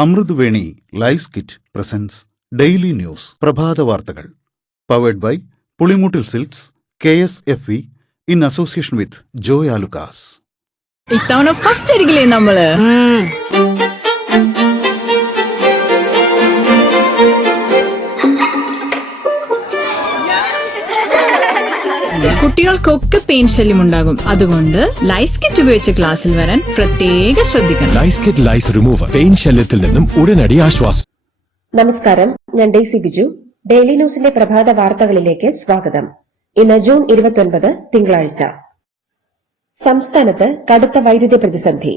Amruthaveni lice kit presents daily news പ്രഭാത വാർത്തകൾ powered by Pulimoottil silks KSFE in association with Joy Alukkas. ഇത്തവണ first അടിക്കില്ലേ നമ്മള്? കുട്ടികൾക്കൊക്കെ പെയിൻ ശല്യം ഉണ്ടാകും. അതുകൊണ്ട് ലൈസ് കിറ്റ് ഉപയോഗിച്ച് ക്ലാസ്സിൽ വരാൻ പ്രത്യേകം ശ്രദ്ധിക്കണം. ലൈസ് കിറ്റ് ലൈസ് റിമൂവർ പെയിൻ ശല്യത്തിൽ നിന്നും ഉടനടി ആശ്വാസം. നമസ്കാരം, ഞാൻ ഡെയ്സി ബിജു. ഡെയിലി ന്യൂസിന്റെ പ്രഭാത വാർത്തകളിലേക്ക് സ്വാഗതം. ഇന്ന് ജൂൺ 29 തിങ്കളാഴ്ച. സംസ്ഥാനത്ത് കടുത്ത വൈദ്യുതി പ്രതിസന്ധി.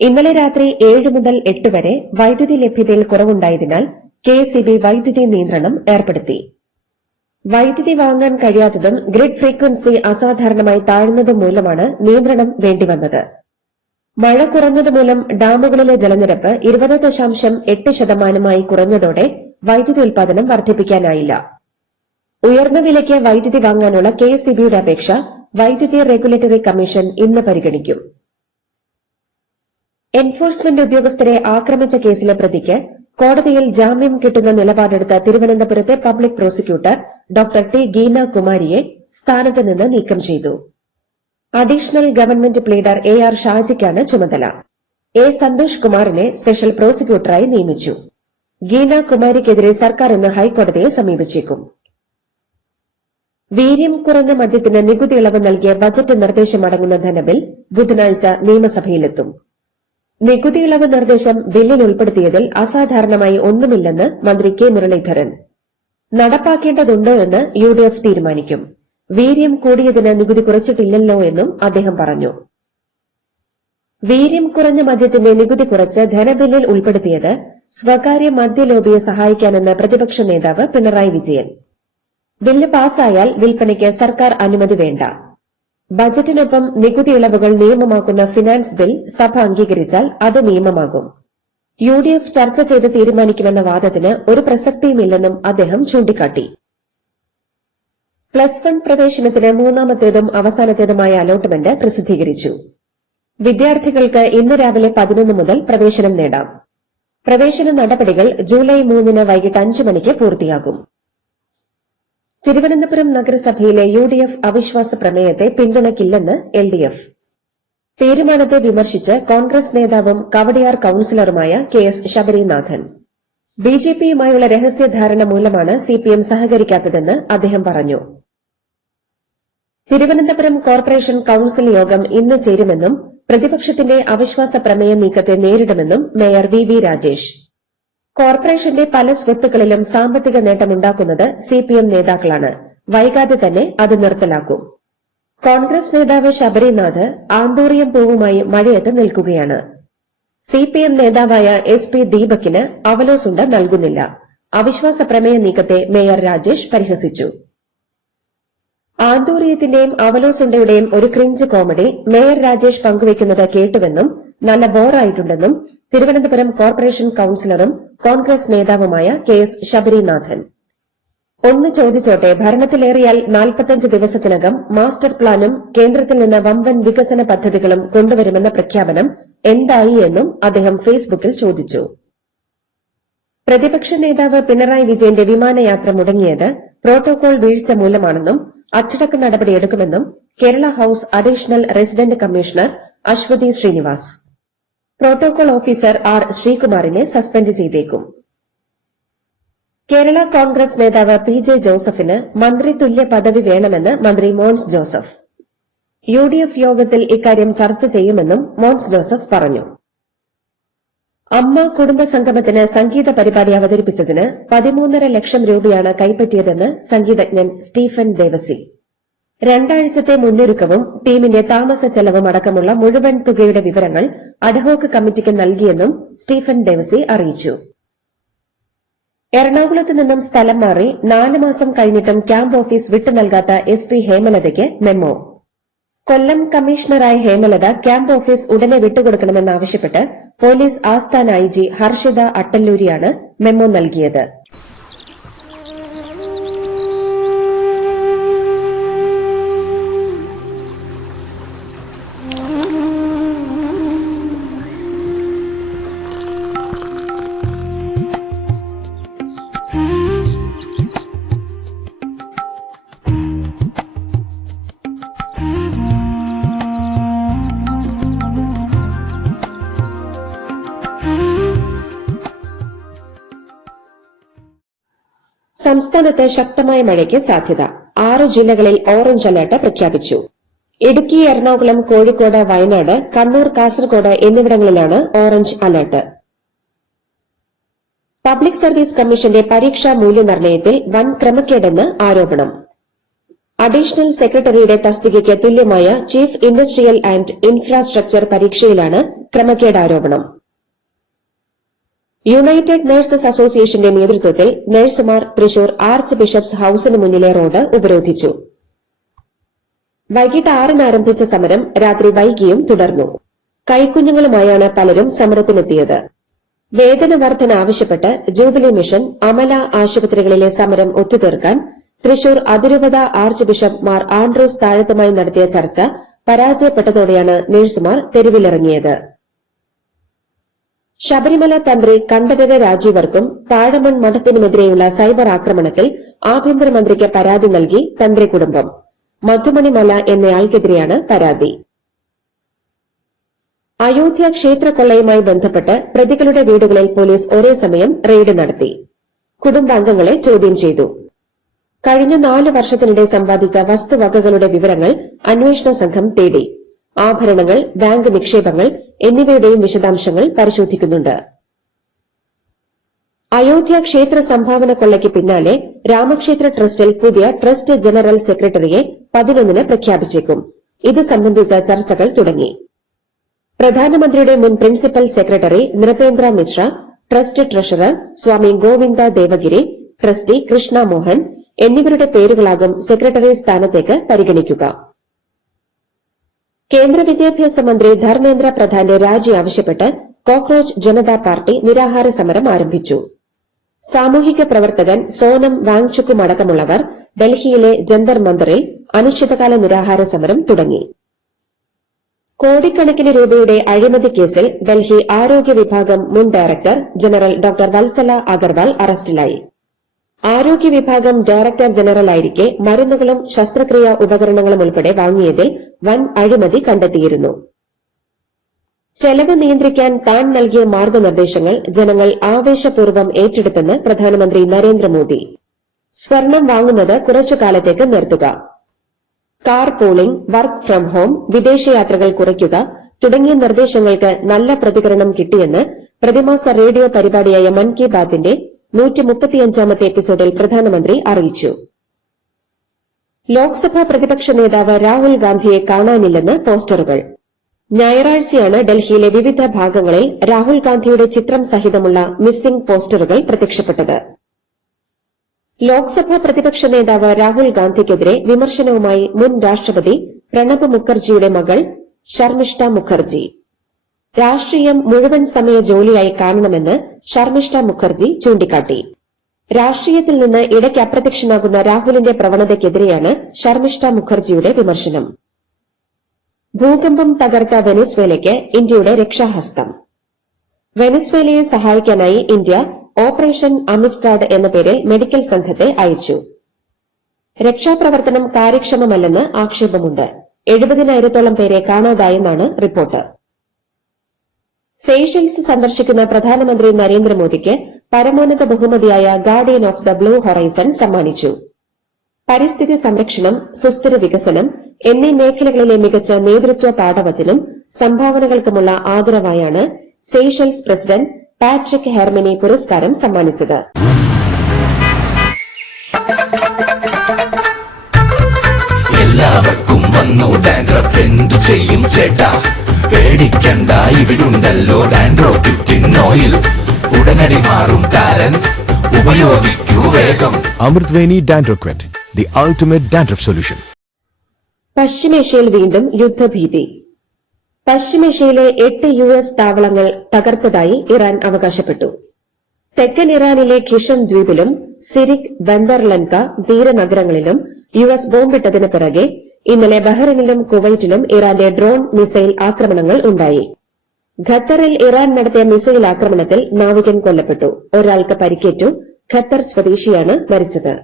ഇന്നലെ രാത്രി 7 മുതൽ 8 വരെ വൈദ്യുതി ലഭ്യതയിൽ കുറവുണ്ടായതിനാൽ KSEB വൈദ്യുതി നിയന്ത്രണം ഏർപ്പെടുത്തി. വൈദ്യുതി വാങ്ങാൻ കഴിയാത്തതും ഗ്രിഡ് ഫ്രീക്വൻസി അസാധാരണമായി താഴ്ന്നതും മൂലമാണ് നിയന്ത്രണം വേണ്ടിവന്നത്. മഴ കുറഞ്ഞതുമൂലം ഡാമുകളിലെ ജലനിരപ്പ് 20.8% കുറഞ്ഞതോടെ വൈദ്യുതി ഉൽപാദനം വർദ്ധിപ്പിക്കാനായില്ല. ഉയർന്ന വിലയ്ക്ക് വൈദ്യുതി വാങ്ങാനുള്ള KSEBയുടെ അപേക്ഷ വൈദ്യുതി റെഗുലേറ്ററി കമ്മീഷൻ ഇന്ന് പരിഗണിക്കും. എൻഫോഴ്സ്മെന്റ് ഉദ്യോഗസ്ഥരെ ആക്രമിച്ച കേസിലെ പ്രതിക്ക് കോടതിയിൽ ജാമ്യം കിട്ടുന്ന നിലപാടെടുത്ത തിരുവനന്തപുരത്തെ public prosecutor doctor T Geena കുമാരിയെ സ്ഥാനത്ത് നിന്ന് നീക്കം ചെയ്തു. അഡീഷണൽ ഗവൺമെന്റ് പ്ലീഡർ AR ഷാജിക്കാണ് ചുമതല. സന്തോഷ് കുമാറിനെ സ്പെഷ്യൽ പ്രോസിക്യൂട്ടറായി നിയമിച്ചു. ഗീന കുമാരിക്കെതിരെ സർക്കാർ ഇന്ന് ഹൈക്കോടതിയെ സമീപിച്ചേക്കും. വീര്യം കുറഞ്ഞ മദ്യത്തിന് നികുതി ഇളവ് നൽകിയ ബജറ്റ് നിർദ്ദേശമടങ്ങുന്ന ധനബിൽ ബുധനാഴ്ച നിയമസഭയിലെത്തും. നികുതി ഇളവ് നിർദ്ദേശം ബില്ലിൽ ഉൾപ്പെടുത്തിയതിൽ അസാധാരണമായി ഒന്നുമില്ലെന്ന് മന്ത്രി കെ മുരളീധരൻ. നടപ്പാക്കേണ്ടതുണ്ടോ എന്ന് UDF തീരുമാനിക്കും. വീര്യം കൂടിയതിന് നികുതി കുറച്ചിട്ടില്ലല്ലോ എന്നും അദ്ദേഹം പറഞ്ഞു. വീര്യം കുറഞ്ഞ മദ്യത്തിന്റെ നികുതി കുറച്ച് ധനബില്ലിൽ ഉൾപ്പെടുത്തിയത് സ്വകാര്യ മദ്യലോബിയെ സഹായിക്കാനെന്ന് പ്രതിപക്ഷ നേതാവ് പിണറായി വിജയൻ. ബില്ല് പാസായാൽ വിൽപ്പനയ്ക്ക് സർക്കാർ അനുമതി വേണ്ട. ബജറ്റിനൊപ്പം നികുതി ഇളവുകൾ നിയമമാക്കുന്ന ഫിനാൻസ് ബിൽ സഭ അംഗീകരിച്ചാൽ അത് നിയമമാകും. UDF ചർച്ച ചെയ്ത് തീരുമാനിക്കുമെന്ന വാദത്തിന് ഒരു പ്രസക്തിയുമില്ലെന്നും അദ്ദേഹം ചൂണ്ടിക്കാട്ടി. +1 പ്രവേശനത്തിന് മൂന്നാമത്തേതും അവസാനത്തേതുമായ അലോട്ട്മെന്റ് പ്രസിദ്ധീകരിച്ചു. വിദ്യാർത്ഥികൾക്ക് ഇന്ന് രാവിലെ 11 മുതൽ പ്രവേശനം നേടാം. പ്രവേശന നടപടികൾ ജൂലൈ 3 വൈകിട്ട് 5 മണിക്ക് പൂർത്തിയാകും. തിരുവനന്തപുരം നഗരസഭയിലെ UDF അവിശ്വാസ പ്രമേയത്തെ പിന്തുണയ്ക്കില്ലെന്ന് LDF. തീരുമാനത്തെ വിമർശിച്ച് കോൺഗ്രസ് നേതാവും കവടിയാർ കൌൺസിലറുമായ KS ശബരിനാഥൻ. BJPയുമായുള്ള രഹസ്യധാരണ മൂലമാണ് CPM സഹകരിക്കാത്തതെന്ന് അദ്ദേഹം പറഞ്ഞു. തിരുവനന്തപുരം കോർപ്പറേഷൻ കൌൺസിൽ യോഗം ഇന്ന് ചേരുമെന്നും പ്രതിപക്ഷത്തിന്റെ അവിശ്വാസ പ്രമേയ നീക്കത്തെ നേരിടുമെന്നും മേയർ VV രാജേഷ്. കോർപ്പറേഷന്റെ പല സ്വത്തുക്കളിലും സാമ്പത്തിക നേട്ടമുണ്ടാക്കുന്നത് CPM നേതാക്കളാണ്. വൈകാതെ തന്നെ അത് നിർത്തലാക്കും. കോൺഗ്രസ് നേതാവ് ശബരിനാഥ് ആന്തൂറിയം പൂവുമായി മഴയത്ത് നിൽക്കുകയാണ്. CPM നേതാവായ SP ദീപകിന് അവലോസുണ്ട നൽകുന്നില്ല. അവിശ്വാസ പ്രമേയ നീക്കത്തെ മേയർ രാജേഷ് പരിഹസിച്ചു. ആന്തൂറിയത്തിന്റെയും അവലോസുണ്ടയുടെയും ഒരു ക്രിഞ്ച് കോമഡി മേയർ രാജേഷ് പങ്കുവയ്ക്കുന്നത് കേട്ടുവെന്നും നല്ല ബോറായിട്ടുണ്ടെന്നും തിരുവനന്തപുരം കോർപ്പറേഷൻ കൌൺസിലറും കോൺഗ്രസ് നേതാവുമായ KS ശബരിനാഥൻ. ഒന്ന് ചോദിച്ചോട്ടെ, ഭരണത്തിലേറിയാൽ 45 ദിവസത്തിനകം മാസ്റ്റർ പ്ലാനും കേന്ദ്രത്തിൽ നിന്ന് വമ്പൻ വികസന പദ്ധതികളും കൊണ്ടുവരുമെന്ന പ്രഖ്യാപനം എന്തായി എന്നും അദ്ദേഹം ഫേസ്ബുക്കിൽ ചോദിച്ചു. പ്രതിപക്ഷ നേതാവ് പിണറായി വിജയന്റെ വിമാനയാത്ര മുടങ്ങിയത് പ്രോട്ടോകോൾ വീഴ്ച മൂലമാണെന്നും അച്ചടക്ക നടപടിയെടുക്കുമെന്നും Kerala house additional resident commissioner Aswathy Srinivas. Protocol officer R ശ്രീകുമാറിനെ സസ്പെൻഡ് ചെയ്തേക്കും. കേരള കോൺഗ്രസ് നേതാവ് PJ ജോസഫിന് മന്ത്രിതുല്യ പദവി വേണമെന്ന് മന്ത്രി മോൻസ് ജോസഫ്. UDF യോഗത്തിൽ ഇക്കാര്യം ചർച്ച ചെയ്യുമെന്നും മോൻസ് ജോസഫ് പറഞ്ഞു. അമ്മ കുടുംബ സംഗമത്തിന് സംഗീത പരിപാടി അവതരിപ്പിച്ചതിന് 13.5 ലക്ഷം രൂപയാണ് കൈപ്പറ്റിയതെന്ന് സംഗീതജ്ഞൻ സ്റ്റീഫൻ ദേവസി. 2 ആഴ്ചത്തെ മുന്നൊരുക്കവും ടീമിന്റെ താമസ ചെലവും അടക്കമുള്ള മുഴുവൻ തുകയുടെ വിവരങ്ങൾ അഡ്ഹോക് കമ്മിറ്റിക്ക് നൽകിയെന്നും സ്റ്റീഫൻ ദേവസി അറിയിച്ചു. എറണാകുളത്ത് നിന്നും സ്ഥലം മാറി 4 മാസം കഴിഞ്ഞിട്ടും ക്യാമ്പ് ഓഫീസ് വിട്ടു നൽകാത്ത SP ഹേമലതയ്ക്ക് മെമ്മോ. കൊല്ലം കമ്മീഷണറായ ഹേമലത ക്യാമ്പ് ഓഫീസ് ഉടനെ വിട്ടുകൊടുക്കണമെന്നാവശ്യപ്പെട്ട് പോലീസ് ആസ്ഥാന IG ഹർഷിത അട്ടല്ലൂരിയാണ് മെമ്മോ നൽകിയത്. സംസ്ഥാനത്ത് ശക്തമായ മഴയ്ക്ക് സാധ്യത. 6 ജില്ലകളിൽ ഓറഞ്ച് അലർട്ട് പ്രഖ്യാപിച്ചു. ഇടുക്കി, എറണാകുളം, കോഴിക്കോട്, വയനാട്, കണ്ണൂർ, കാസർകോട് എന്നിവിടങ്ങളിലാണ് ഓറഞ്ച് അലർട്ട്. പബ്ലിക് സർവീസ് കമ്മീഷന്റെ പരീക്ഷാ മൂല്യനിർണ്ണയത്തിൽ വൻ ക്രമക്കേടെന്ന് ആരോപണം. അഡീഷണൽ സെക്രട്ടറിയുടെ തസ്തികയ്ക്ക് തുല്യമായ ചീഫ് ഇൻഡസ്ട്രിയൽ ആൻഡ് ഇൻഫ്രാസ്ട്രക്ചർ പരീക്ഷയിലാണ് ക്രമക്കേട് ആരോപണം. യുണൈറ്റഡ് നഴ്സസ് അസോസിയേഷന്റെ നേതൃത്വത്തിൽ നഴ്സുമാർ തൃശൂർ ആർച്ച് ബിഷപ്സ് ഹൌസിന് മുന്നിലെ റോഡ് ഉപരോധിച്ചു. വൈകിട്ട് 6-ന് ആരംഭിച്ച സമരം രാത്രി വൈകിയും തുടർന്നു. കൈക്കുഞ്ഞുങ്ങളുമായാണ് പലരും സമരത്തിനെത്തിയത്. വേതന വർധന ആവശ്യപ്പെട്ട് ജൂബിലി മിഷൻ, അമല ആശുപത്രികളിലെ സമരം ഒത്തുതീർക്കാൻ തൃശൂർ അതിരൂപത ആർച്ച് ബിഷപ്പ് മാർ ആൻഡ്രൂസ് താഴത്തുമായി നടത്തിയ ചർച്ച പരാജയപ്പെട്ടതോടെയാണ് നഴ്സുമാർ തെരുവിലിറങ്ങിയത്. ശബരിമല തന്ത്രി കണ്ഠരര് രാജീവർക്കും താഴമൺ മഠത്തിനുമെതിരെയുള്ള സൈബർ ആക്രമണത്തിൽ ആഭ്യന്തരമന്ത്രിക്ക് പരാതി നൽകി തന്ത്രി കുടുംബം. മധുമണിമല എന്നയാൾക്കെതിരെയാണ് പരാതി. അയോധ്യ ക്ഷേത്രക്കൊള്ളയുമായി ബന്ധപ്പെട്ട് പ്രതികളുടെ വീടുകളിൽ പോലീസ് ഒരേ സമയം റെയ്ഡ് നടത്തി. കുടുംബാംഗങ്ങളെ ചോദ്യം ചെയ്തു. കഴിഞ്ഞ 4 വർഷത്തിനിടെ സമ്പാദിച്ച വസ്തുവകകളുടെ വിവരങ്ങൾ അന്വേഷണ സംഘം തേടി. ആഭരണങ്ങൾ, ബാങ്ക് നിക്ഷേപങ്ങൾ എന്നിവയുടെയും വിശദാംശങ്ങൾ പരിശോധിക്കുന്നുണ്ട്. അയോധ്യ ക്ഷേത്ര സംഭാവന കൊള്ളയ്ക്ക് പിന്നാലെ രാമക്ഷേത്ര ട്രസ്റ്റിൽ പുതിയ ട്രസ്റ്റ് ജനറൽ സെക്രട്ടറിയെ 11-ന് പ്രഖ്യാപിച്ചേക്കും. ഇത് സംബന്ധിച്ച ചർച്ചകൾ തുടങ്ങി. പ്രധാനമന്ത്രിയുടെ മുൻ principal secretary Nripendra Mishra, trust treasurer Swami Govinda Devagiri, trustee Krishna Mohan എന്നിവരുടെ പേരുകളാകും സെക്രട്ടറി സ്ഥാനത്തേക്ക് പരിഗണിക്കുക. കേന്ദ്ര വിദ്യാഭ്യാസ മന്ത്രി ധർമ്മേന്ദ്ര പ്രധാന്റെ രാജി ആവശ്യപ്പെട്ട് കോക്രോച്ച് ജനതാ പാർട്ടി നിരാഹാര സമരം ആരംഭിച്ചു. സാമൂഹിക പ്രവർത്തകൻ സോനം വാങ്ചുക്കും അടക്കമുള്ളവർ ഡൽഹിയിലെ ജന്തർ മന്ദറിൽ അനിശ്ചിതകാല നിരാഹാര സമരം തുടങ്ങി. കോടിക്കണക്കിന് രൂപയുടെ അഴിമതി കേസിൽ ഡൽഹി ആരോഗ്യ വിഭാഗം മുൻ director general doctor Vatsala Agarwal അറസ്റ്റിലായി. ആരോഗ്യ വിഭാഗം ഡയറക്ടർ ജനറലായിരിക്കെ മരുന്നുകളും ശസ്ത്രക്രിയാ ഉപകരണങ്ങളും ഉൾപ്പെടെ വാങ്ങിയതിൽ വൻ അഴിമതി കണ്ടെത്തിയിരുന്നു. ചെലവ് നിയന്ത്രിക്കാൻ താൻ നൽകിയ മാർഗനിർദ്ദേശങ്ങൾ ജനങ്ങൾ ആവേശപൂർവ്വം ഏറ്റെടുത്തെന്ന് പ്രധാനമന്ത്രി നരേന്ദ്രമോദി. സ്വർണം വാങ്ങുന്നത് കുറച്ചുകാലത്തേക്ക് നിർത്തുക, car pooling, work from home, വിദേശയാത്രകൾ കുറയ്ക്കുക തുടങ്ങിയ നിർദ്ദേശങ്ങൾക്ക് നല്ല പ്രതികരണം കിട്ടിയെന്ന് പ്രതിമാസ റേഡിയോ പരിപാടിയായ മൻ കി ബാത്തിന്റെ 135ാമത്തെ എപ്പിസോഡിൽ പ്രധാനമന്ത്രി അറിയിച്ചു. ലോക്സഭാ പ്രതിപക്ഷ നേതാവ് രാഹുൽ ഗാന്ധിയെ കാണാനില്ലെന്ന് പോസ്റ്ററുകൾ. ഞായറാഴ്ചയാണ് ഡൽഹിയിലെ വിവിധ ഭാഗങ്ങളിൽ രാഹുൽ ഗാന്ധിയുടെ ചിത്രം സഹിതമുള്ള മിസ്സിംഗ് പോസ്റ്ററുകൾ പ്രത്യക്ഷപ്പെട്ടത്. ലോക്സഭാ പ്രതിപക്ഷ നേതാവ് രാഹുൽ ഗാന്ധിക്കെതിരെ വിമർശനവുമായി മുൻ രാഷ്ട്രപതി പ്രണബ് മുഖർജിയുടെ മകൾ ശർമിഷ്ഠ മുഖർജി. രാഷ്ട്രീയം മുഴുവൻ സമയ ജോലിയായി കാണണമെന്ന് ശർമിഷ്ഠ മുഖർജി ചൂണ്ടിക്കാട്ടി. രാഷ്ട്രീയത്തിൽ നിന്ന് ഇടയ്ക്ക് അപ്രത്യക്ഷനാകുന്ന രാഹുലിന്റെ പ്രവണതയ്ക്കെതിരെയാണ് ശർമിഷ്ഠ മുഖർജിയുടെ വിമർശനം. ഭൂകമ്പം തകർത്ത വെനസ്വേലയ്ക്ക് ഇന്ത്യയുടെ രക്ഷാഹസ്തം. വെനസ്വേലയെ സഹായിക്കാനായി ഇന്ത്യ ഓപ്പറേഷൻ അമിസ്റ്റാഡ് എന്ന പേരിൽ മെഡിക്കൽ സംഘത്തെ അയച്ചു. രക്ഷാപ്രവർത്തനം കാര്യക്ഷമമല്ലെന്ന് ആക്ഷേപമുണ്ട്. 70,000-ഓളം പേരെ കാണാതായെന്നാണ് റിപ്പോർട്ട്. സെയ്ഷൽസ് സന്ദർശിക്കുന്ന പ്രധാനമന്ത്രി നരേന്ദ്രമോദിക്ക് പരമോന്നത ബഹുമതിയായ guardian of the blue horizon സമ്മാനിച്ചു. പരിസ്ഥിതി സംരക്ഷണം, സുസ്ഥിര വികസനം എന്നീ മേഖലകളിലെ മികച്ച നേതൃത്വ പാടവത്തിനും സംഭാവനകൾക്കുമുള്ള ആദരവായാണ് സെയ്ഷൽസ് പ്രസിഡന്റ് പാട്രിക് ഹെർമിനി പുരസ്കാരം സമ്മാനിച്ചത്. എല്ലാവർക്കും വന്നു ഡാൻഡ്രഫ്, എന്തു ചെയ്യും ചേട്ടാ? പേടിക്കണ്ട, ഇവിടുണ്ടല്ലോ ഡാൻഡ്രോഫിറ്റിൻ ഓയിൽ. ഉടനടി മാറും താരൻ, ഉപയോഗിക്കൂ വേഗം. അമൃത്വേനി ഡാൻഡ്രോക്വെറ്റ്, ദി അൾട്ടിമേറ്റ് ഡാൻഡ്രഫ് സൊല്യൂഷൻ. പശ്ചിമേഷ്യയിൽ വീണ്ടും യുദ്ധഭീതി. പശ്ചിമേഷ്യയിലെ 8 US താവളങ്ങൾ തകർത്തതായി ഇറാൻ അവകാശപ്പെട്ടു. തെക്കൻ ഇറാനിലെ ഖിഷം ദ്വീപിലും സിരിക്, ബന്ദർലൻക തീരനഗരങ്ങളിലും US ബോംബിട്ടതിന് പിറകെ ഇന്നലെ ബഹ്റൈനിലും കുവൈറ്റിലും ഇറാന്റെ ഡ്രോൺ മിസൈൽ ആക്രമണങ്ങൾ ഉണ്ടായി. ഖത്തറിൽ ഇറാൻ നടത്തിയ മിസൈൽ ആക്രമണത്തിൽ നാവികൻ കൊല്ലപ്പെട്ടു. ഒരാൾക്ക് പരിക്കേറ്റു. ഖത്തർ സ്വദേശിയാണ് മരിച്ചത്.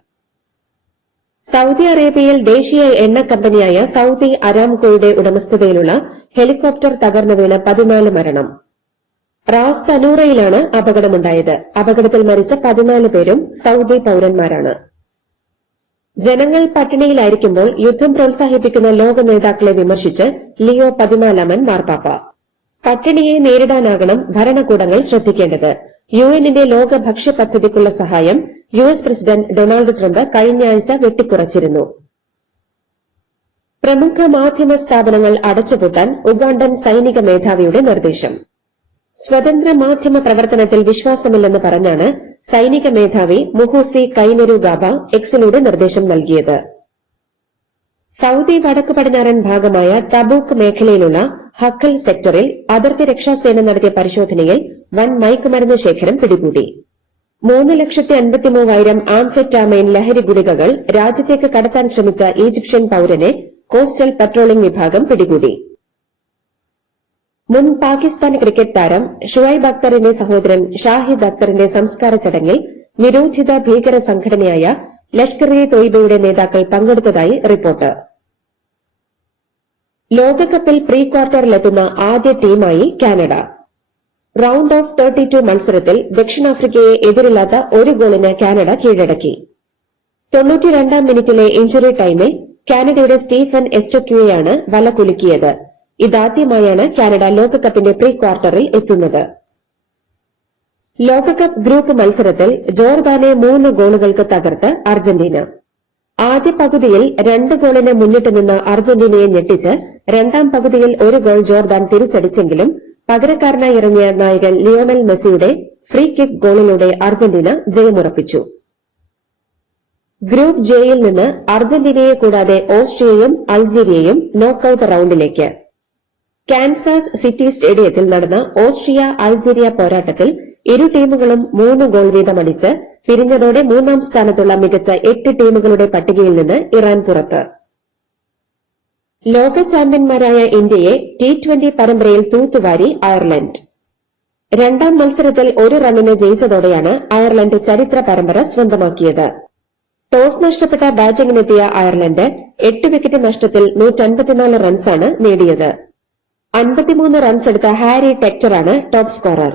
സൌദി അറേബ്യയിൽ ദേശീയ എണ്ണ കമ്പനിയായ സൌദി അരാംകോയുടെ ഉടമസ്ഥതയിലുള്ള ഹെലികോപ്റ്റർ തകർന്നു വീണ് 14 മരണം. റാസ് തനൂറയിലാണ് അപകടമുണ്ടായത്. അപകടത്തിൽ മരിച്ച 14 പേരും സൌദി പൌരന്മാരാണ്. ജനങ്ങൾ പട്ടിണിയിലായിരിക്കുമ്പോൾ യുദ്ധം പ്രോത്സാഹിപ്പിക്കുന്ന ലോക നേതാക്കളെ വിമർശിച്ച് ലിയോ 14 മാർപ്പാപ്പ. പട്ടിണിയെ നേരിടാനാകണം ഭരണകൂടങ്ങൾ ശ്രദ്ധിക്കേണ്ടത്. യുഎന്നിന്റെ ലോക ഭക്ഷ്യ പദ്ധതിക്കുള്ള സഹായം യുഎസ് പ്രസിഡന്റ് ഡൊണാൾഡ് ട്രംപ് കഴിഞ്ഞയാഴ്ച വെട്ടിക്കുറച്ചിരുന്നു. പ്രമുഖ മാധ്യമ സ്ഥാപനങ്ങൾ അടച്ചുപൂട്ടാൻ ഉഗാണ്ടൻ സൈനിക മേധാവിയുടെ നിർദ്ദേശം. സ്വതന്ത്ര മാധ്യമ പ്രവർത്തനത്തിൽ വിശ്വാസമില്ലെന്ന് പറഞ്ഞാണ് സൈനിക മേധാവി മുഹൂസി കൈനരുഗാബ എക്സിലൂടെ നിർദ്ദേശം നൽകിയത്. സൌദി വടക്കു പടിഞ്ഞാറൻ ഭാഗമായ തബൂക്ക് മേഖലയിലുള്ള ഹക്കൽ സെക്ടറിൽ അതിർത്തി രക്ഷാസേന നടത്തിയ പരിശോധനയിൽ വൻ മയക്കുമരുന്ന് ശേഖരം പിടികൂടി. 3,53,000 ആംഫെറ്റാമൈൻ ലഹരി ഗുളികകൾ രാജ്യത്തേക്ക് കടത്താൻ ശ്രമിച്ച ഈജിപ്ഷ്യൻ പൌരനെ കോസ്റ്റൽ പട്രോളിംഗ് വിഭാഗം പിടികൂടി. മുൻ പാകിസ്ഥാൻ ക്രിക്കറ്റ് താരം ഷുഐബ് അക്തറിന്റെ സഹോദരൻ ഷാഹിദ് അക്തറിന്റെ സംസ്കാര ചടങ്ങിൽ നിരോധിത ഭീകര സംഘടനയായ ലഷ്കർ-ഇ-തോയ്ബയുടെ നേതാക്കൾ പങ്കെടുത്തതായി റിപ്പോർട്ട്. ലോകകപ്പിൽ പ്രീ ക്വാർട്ടറിലെത്തുന്ന ആദ്യ ടീമായി കാനഡ. റൌണ്ട് ഓഫ് 32 മത്സരത്തിൽ ദക്ഷിണാഫ്രിക്കയെ എതിരില്ലാത്ത ഒരു ഗോളിന് കാനഡ കീഴടക്കി. 92-ാം മിനിറ്റിലെ ഇഞ്ചുറി ടൈമിൽ കാനഡയുടെ സ്റ്റീഫൻ എസ്റ്റോക്യുവെയാണ് വല കുലുക്കിയത്. ഇതാദ്യമായാണ് കാനഡ ലോകകപ്പിന്റെ പ്രീ ക്വാർട്ടറിൽ എത്തുന്നത്. ലോകകപ്പ് ഗ്രൂപ്പ് മത്സരത്തിൽ ജോർദാനെ 3 ഗോളുകൾക്ക് തകർത്ത് അർജന്റീന. ആദ്യ പകുതിയിൽ 2 ഗോളിന് മുന്നിട്ട് നിന്ന് അർജന്റീനയെ ഞെട്ടിച്ച് രണ്ടാം പകുതിയിൽ 1 ഗോൾ ജോർദാൻ തിരിച്ചടിച്ചെങ്കിലും പകരക്കാരനായി ഇറങ്ങിയ നായകൻ ലിയോണൽ മെസ്സിയുടെ ഫ്രീ കിക്ക് ഗോളിലൂടെ അർജന്റീന ജയമുറപ്പിച്ചു. ഗ്രൂപ്പ് ജെയിൽ നിന്ന് അർജന്റീനയെ കൂടാതെ ഓസ്ട്രിയയും അൾജീരിയയും നോക്കൌട്ട് റൌണ്ടിലേക്ക്. കാൻസാസ് സിറ്റി സ്റ്റേഡിയത്തിൽ നടന്ന ഓസ്ട്രിയ അൾജീരിയ പോരാട്ടത്തിൽ ഇരു ടീമുകളും 3 ഗോൾ വീതമടിച്ച് പിരിഞ്ഞതോടെ 3ാം സ്ഥാനത്തുള്ള മികച്ച 8 ടീമുകളുടെ പട്ടികയിൽ നിന്ന് ഇറാൻ പുറത്ത്. ലോക ചാമ്പ്യന്മാരായ ഇന്ത്യയെ T20 പരമ്പരയിൽ തൂത്തുവാരി അയർലൻഡ്. 2ാം മത്സരത്തിൽ 1 റണ്ണിന് ജയിച്ചതോടെയാണ് അയർലൻഡ് ചരിത്ര പരമ്പര സ്വന്തമാക്കിയത്. ടോസ് നഷ്ടപ്പെട്ട ബാറ്റിംഗിനെത്തിയ അയർലൻഡ് 8 വിക്കറ്റ് നഷ്ടത്തിൽ 154 റൺസാണ് നേടിയത്. 53 റൺസ് എടുത്ത ഹാരി ടെക്ടറാണ് ടോപ്പ് സ്കോറർ.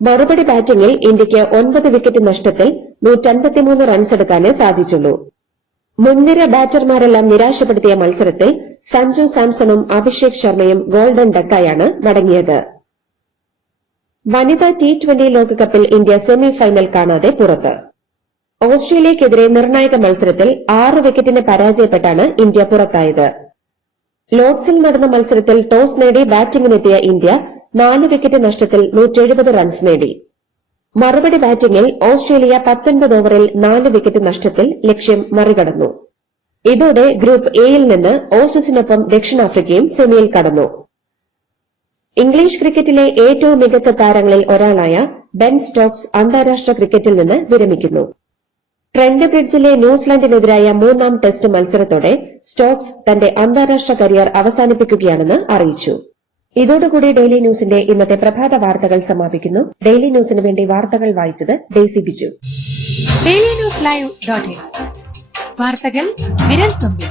മറുപടി ബാറ്റിംഗിൽ ഇന്ത്യയ്ക്ക് 9 വിക്കറ്റ് നഷ്ടത്തിൽ 153 റൺസ് എടുക്കാനേ സാധിച്ചുള്ളൂ. മുൻനിര ബാറ്റർമാരെല്ലാം നിരാശപ്പെടുത്തിയ മത്സരത്തിൽ സഞ്ജു സാംസണും അഭിഷേക് ശർമ്മയും ഗോൾഡൻ ഡക്കായാണ് മടങ്ങിയത്. വനിതാ T20 ലോകകപ്പിൽ ഇന്ത്യ സെമി ഫൈനൽ കാണാതെ പുറത്ത്. ഓസ്ട്രേലിയയ്ക്കെതിരെ നിർണായക മത്സരത്തിൽ 6 വിക്കറ്റിന് പരാജയപ്പെട്ടാണ് ഇന്ത്യ പുറത്തായത്. ലോർഡ്സിൽ നടന്ന മത്സരത്തിൽ ടോസ് നേടി ബാറ്റിംഗിനെത്തിയ ഇന്ത്യ 4 വിക്കറ്റ് നഷ്ടത്തിൽ 170 റൺസ് നേടി. മറുപടി ബാറ്റിംഗിൽ ഓസ്ട്രേലിയ 19 ഓവറിൽ 4 വിക്കറ്റ് നഷ്ടത്തിൽ ലക്ഷ്യം മറികടന്നു. ഇതോടെ ഗ്രൂപ്പ് എയിൽ നിന്ന് ഓസീസിനൊപ്പം ദക്ഷിണാഫ്രിക്കയും സെമിയിൽ കടന്നു. ഇംഗ്ലീഷ് ക്രിക്കറ്റിലെ ഏറ്റവും മികച്ച താരങ്ങളിൽ ഒരാളായ ബെൻ സ്റ്റോക്സ് അന്താരാഷ്ട്ര ക്രിക്കറ്റിൽ നിന്ന് വിരമിക്കുന്നു. ട്രെന്റ് ബ്രിഡ്ജിലെ ന്യൂസിലൻഡിനെതിരായ 3ാം ടെസ്റ്റ് മത്സരത്തോടെ സ്റ്റോക്സ് തന്റെ അന്താരാഷ്ട്ര കരിയർ അവസാനിപ്പിക്കുകയാണെന്ന് അറിയിച്ചു. ഇതോടുകൂടി ഡെയിലി ന്യൂസിന്റെ ഇന്നത്തെ പ്രഭാത വാർത്തകൾ സമാപിക്കുന്നു. ഡെയിലി ന്യൂസിന് വേണ്ടി വാർത്തകൾ വായിച്ചത് Daisy Biju. Daily news live .in വാർത്തകൾ വിരൽ തുമ്പിൽ.